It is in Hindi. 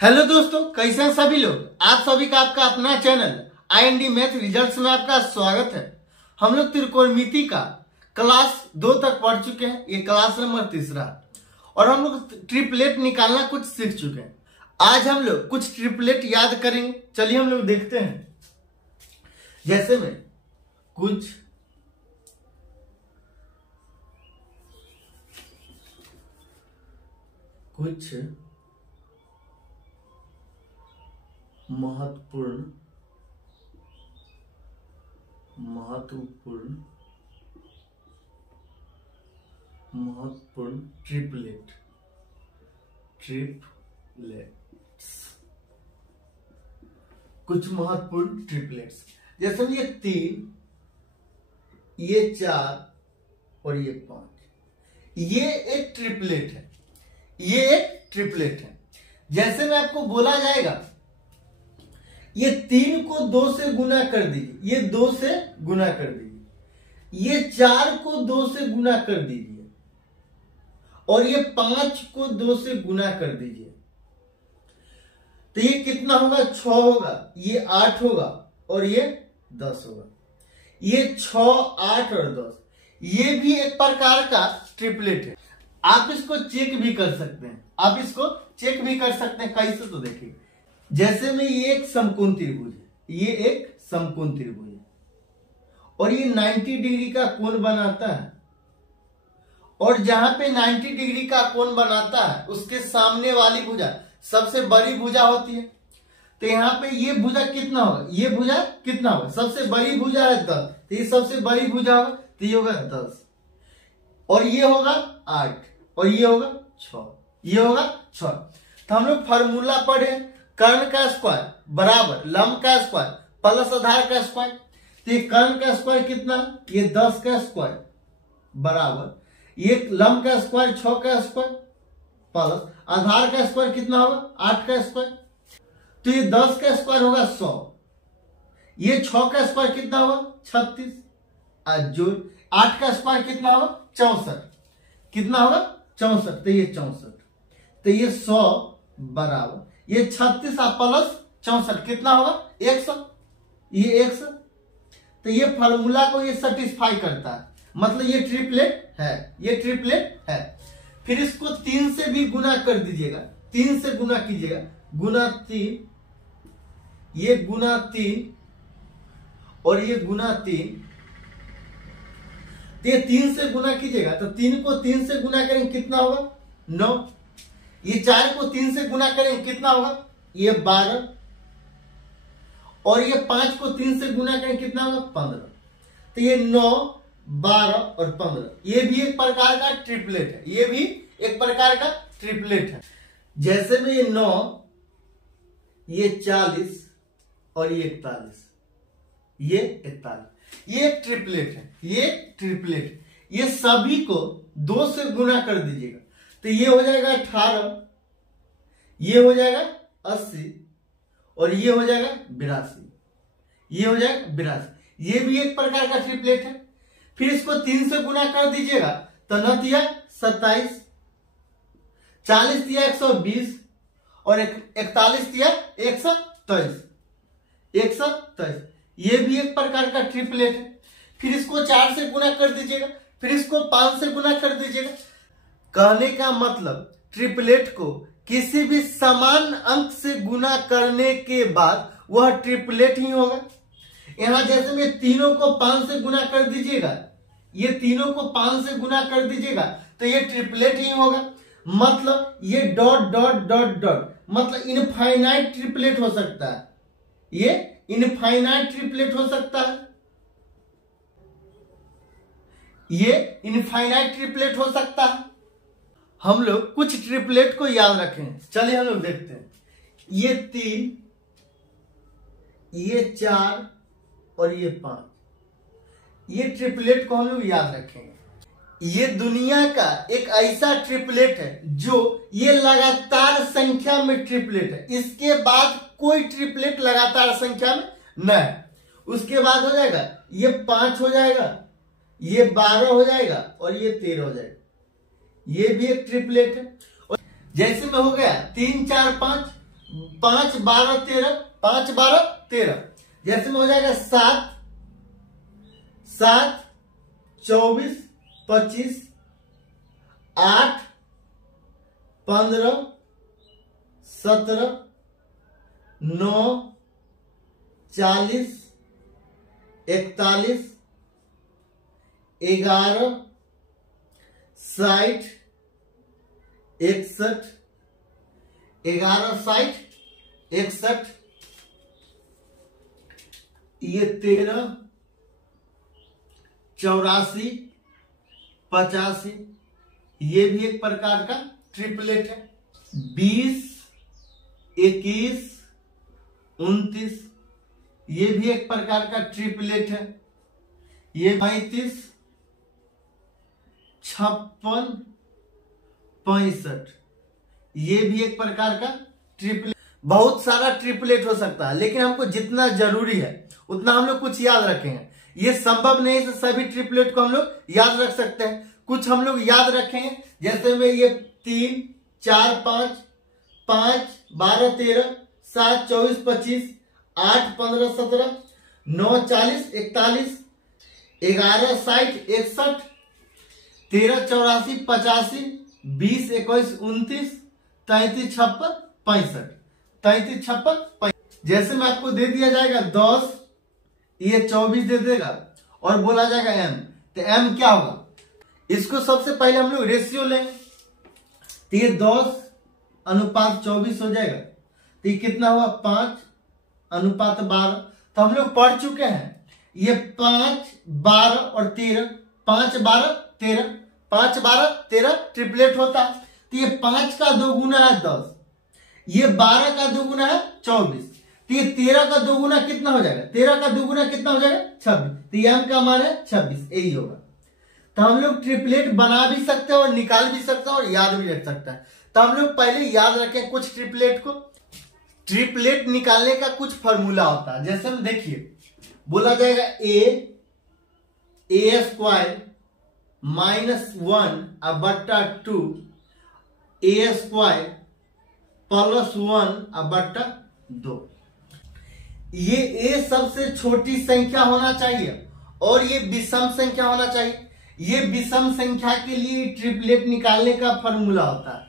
हेलो दोस्तों, कैसे हैं सभी लोग। आप सभी का आपका अपना चैनल IND मैथ रिजल्ट्स में आपका स्वागत है। हम लोग त्रिकोणमिति का क्लास 2 तक पढ़ चुके हैं। ये क्लास नंबर 3 और हम लोग ट्रिपलेट निकालना कुछ सीख चुके हैं। आज हम लोग कुछ ट्रिपलेट याद करेंगे। चलिए हम लोग देखते हैं। जैसे में कुछ महत्वपूर्ण ट्रिपलेट्स। कुछ महत्वपूर्ण ट्रिपलेट्स जैसे ये 3, ये 4 और ये 5, ये एक ट्रिपलेट है। जैसे में आपको बोला जाएगा ये 3 को 2 से गुना कर दीजिए, ये 2 से गुना कर दीजिए। ये 4 को 2 से गुना कर दीजिए और ये 5 को 2 से गुना कर दीजिए। तो ये कितना होगा? 6 होगा, ये 8 होगा और ये 10 होगा। ये 6, 8 और 10 ये भी एक प्रकार का ट्रिपलेट है। आप इसको चेक भी कर सकते हैं। कैसे? तो देखिए, जैसे में ये एक समकोण त्रिभुज है, और ये 90 डिग्री का कोण बनाता है। और जहां पे 90 डिग्री का कोण बनाता है उसके सामने वाली भुजा सबसे बड़ी भुजा होती है। तो यहाँ पे ये भुजा कितना होगा? ये भुजा कितना होगा? सबसे बड़ी भुजा है 10, तो ये सबसे बड़ी भुजा होगा, तो ये होगा 10 और ये होगा 8 और ये होगा 6। तो हम लोग फॉर्मूला पढ़े, कर्ण का स्क्वायर बराबर लंब का स्क्वायर प्लस आधार का स्क्वायर। तो ये कर्ण का स्क्वायर कितना? ये 10 का स्क्वायर बराबर ये लंब का स्क्वायर 6 का स्क्वायर प्लस आधार का स्क्वायर कितना होगा? 8 का स्क्वायर। तो ये 10 का स्क्वायर होगा 100, ये 6 का स्क्वायर कितना होगा? 36 जो 8 का स्क्वायर कितना होगा? 64। कितना होगा? 64। तो ये 64, तो ये 100 बराबर ये 36 प्लस 64 कितना होगा? 100। ये 100। तो ये फॉर्मूला को ये सेटिस्फाई करता है, मतलब ये ट्रिपलेट है। फिर इसको 3 से भी गुना कर दीजिएगा, 3 से गुना कीजिएगा, गुना 3, ये गुना 3 और ये गुना 3। तो ये 3 से गुना कीजिएगा, तो 3 को 3 से गुना करेंगे कितना होगा? 9। ये 4 को 3 से गुना करेंगे कितना होगा? ये 12 और ये 5 को 3 से गुना करेंगे कितना होगा? 15। तो ये 9, 12 और 15 ये भी एक प्रकार का ट्रिपलेट है। जैसे में ये 9, ये 40 और ये 41, ये 41, ये एक ट्रिपलेट है। ये सभी को 2 से गुना कर दीजिएगा, तो ये हो जाएगा 18, ये हो जाएगा 80 और ये हो जाएगा 82, ये भी एक प्रकार का ट्रिपलेट है। फिर इसको 3 से गुना कर दीजिएगा, तो 9 दिया 27, 40 दिया 120 और 41 दिया 123, ये भी एक प्रकार का ट्रिपलेट है। फिर इसको 4 से गुना कर दीजिएगा, फिर इसको 5 से गुना कर दीजिएगा। कहने का मतलब ट्रिपलेट को किसी भी समान अंक से गुना करने के बाद वह ट्रिपलेट ही होगा। यहां जैसे में तीनों को 5 से गुना कर दीजिएगा, ये तीनों को 5 से गुना कर दीजिएगा, तो ये ट्रिपलेट ही होगा। मतलब ये डॉट डॉट डॉट डॉट, मतलब इनफाइनाइट ट्रिपलेट हो सकता है। ये इनफाइनाइट ट्रिपलेट हो सकता है, हम लोग कुछ ट्रिपलेट को याद रखें। चलिए हम लोग देखते हैं। ये 3, ये 4 और ये 5, ये ट्रिपलेट को हम लोग याद रखेंगे। ये दुनिया का एक ऐसा ट्रिपलेट है जो ये लगातार संख्या में ट्रिपलेट है। इसके बाद कोई ट्रिपलेट लगातार संख्या में न है। उसके बाद हो जाएगा ये 5 हो जाएगा, ये 12 हो जाएगा और ये 13 हो जाएगा। ये भी एक ट्रिपलेट है। और जैसे में हो गया 3 4 5, 5 12 13, 5 12 13, जैसे में हो जाएगा 7 7 24 25, 8 15 17, 9 40 41, 11 60 61, 11 60 61, ये 13 84 85, ये भी एक प्रकार का ट्रिपलेट है। 20 21 29, ये भी एक प्रकार का ट्रिपलेट है। ये 35 56 65, ये भी एक प्रकार का ट्रिपलेट। बहुत सारा ट्रिपलेट हो सकता है, लेकिन हमको जितना जरूरी है उतना हम लोग कुछ याद रखेंगे। ये संभव नहीं है सभी ट्रिपलेट को हम लोग याद रख सकते हैं, कुछ हम लोग याद रखेंगे। जैसे में ये 3 4 5 5 12 13 7 24 25 8 15 17 9 40 41 11 60 61 13 84 85 20 21 29 33 56 65 33 56 65। जैसे में आपको दे दिया जाएगा 10, ये 24 दे देगा और बोला जाएगा m, तो m क्या होगा? इसको सबसे पहले हम लोग रेशियो लेंगे, तो ये 10 अनुपात 24 हो जाएगा। तो ये कितना हुआ? 5 अनुपात 12। तो हम लोग पढ़ चुके हैं ये 5 12 और 13, 5 12 13, 5 12 13 ट्रिपलेट होता है। तो ये 5 का 2 गुना है 10, ये 12 का 2 गुना है 24, तो ये 13 का 2 गुना कितना हो जाएगा? 13 का 2 गुना कितना हो जाएगा? 26। तो ये m का मान है 26, यही होगा। तो हम लोग ट्रिपलेट बना भी सकते हैं और निकाल भी सकते हैं और याद भी रख सकते हैं। तो हम लोग पहले याद रखें कुछ ट्रिपलेट को। ट्रिपलेट निकालने का कुछ फॉर्मूला होता है। जैसे हम देखिए, बोला जाएगा a स्क्वायर -1/2 a स्क्वायर +1/2। ये a सबसे छोटी संख्या होना चाहिए और ये विषम संख्या होना चाहिए। ये विषम संख्या के लिए ट्रिपलेट निकालने का फॉर्मूला होता है।